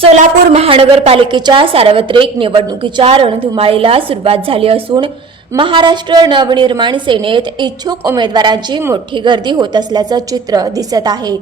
सोलापूर महानगरपालिकेच्या सार्वत्रिक निवडणुकीच्या रणधुमाळीला सुरुवात झाली असून महाराष्ट्र नवनिर्माण सेनेत इच्छुक उमेदवारांची मोठी गर्दी होत असल्याचं चित्र दिसत आहे।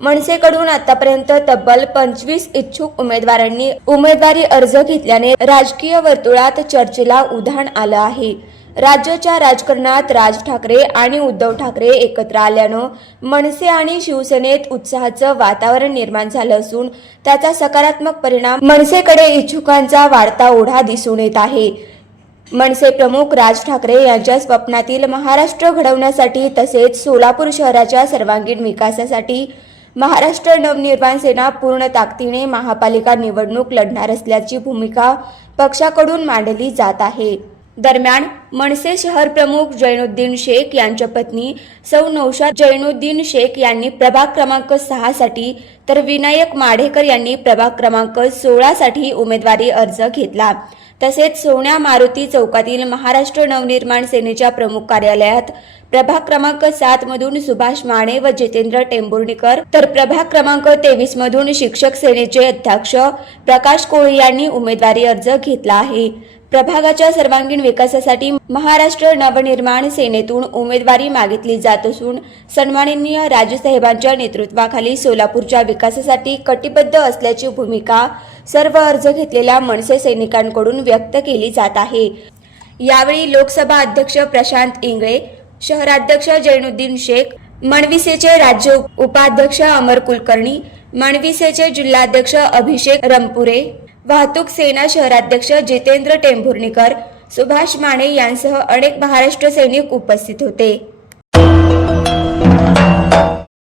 मनसेकडून आतापर्यंत तब्बल 25 इच्छुक उमेदवारांनी उमेदवारी अर्ज घेतल्याने राजकीय वर्तुळात चर्चेला उधाण आलं आहे। राज्याच्या राजकारणात राज ठाकरे आणि उद्धव ठाकरे एकत्र आल्यानं मनसे आणि शिवसेनेत उत्साहाचं वातावरण निर्माण झालं असून त्याचा सकारात्मक परिणाम मनसेकडे इच्छुकांचा वाढता ओढा दिसून येत आहे। मनसे प्रमुख राज ठाकरे यांच्या स्वप्नातील महाराष्ट्र घडवण्यासाठी तसेच सोलापूर शहराच्या सर्वांगीण विकासासाठी महाराष्ट्र नवनिर्माण सेना पूर्ण ताकदीने महापालिका निवडणूक लढणार असल्याची भूमिका पक्षाकडून मांडली जात आहे। दरम्यान मनसे शहर प्रमुख जैनुद्दीन शेख यांच्या पत्नी सौ नौशाद जैनुद्दीन शेख यांनी प्रभाग क्रमांक 6 साठी तर विनायक माढेकर यांनी प्रभाग क्रमांक 16 साठी उमेदवारी अर्ज घेतला। तसेच सोन्या मारुती चौकातील महाराष्ट्र नवनिर्माण सेनेच्या प्रमुख कार्यालयात प्रभाग क्रमांक 7 मधून सुभाष माने व जितेंद्र टेंभुर्णीकर तर प्रभाग क्रमांक 23 मधून शिक्षक सेनेचे अध्यक्ष प्रकाश कोळी यांनी उमेदवारी अर्ज घेतला आहे। प्रभागाच्या सर्वांगीण विकासासाठी महाराष्ट्र नवनिर्माण सेनेतून उमेदवारी मागितली जात असून सन्माननीय राजसाहेबांच्या नेतृत्वाखाली सोलापूरच्या विकासासाठी कटिबद्ध असल्याची भूमिका सर्व अर्ज घेतलेल्या मनसे सैनिकांकडून व्यक्त केली जात आहे। यावेळी लोकसभा अध्यक्ष प्रशांत इंगळे, शहराध्यक्ष जैनुद्दीन शेख, मनविसेचे राज्य उपाध्यक्ष अमर कुलकर्णी, मनविसेचे जिल्हाध्यक्ष अभिषेक रमपुरे, वाहतूक सेना शहराध्यक्ष जितेंद्र टेंभुर्णीकर, सुभाष माने यांसह अनेक महाराष्ट्र सैनिक उपस्थित होते।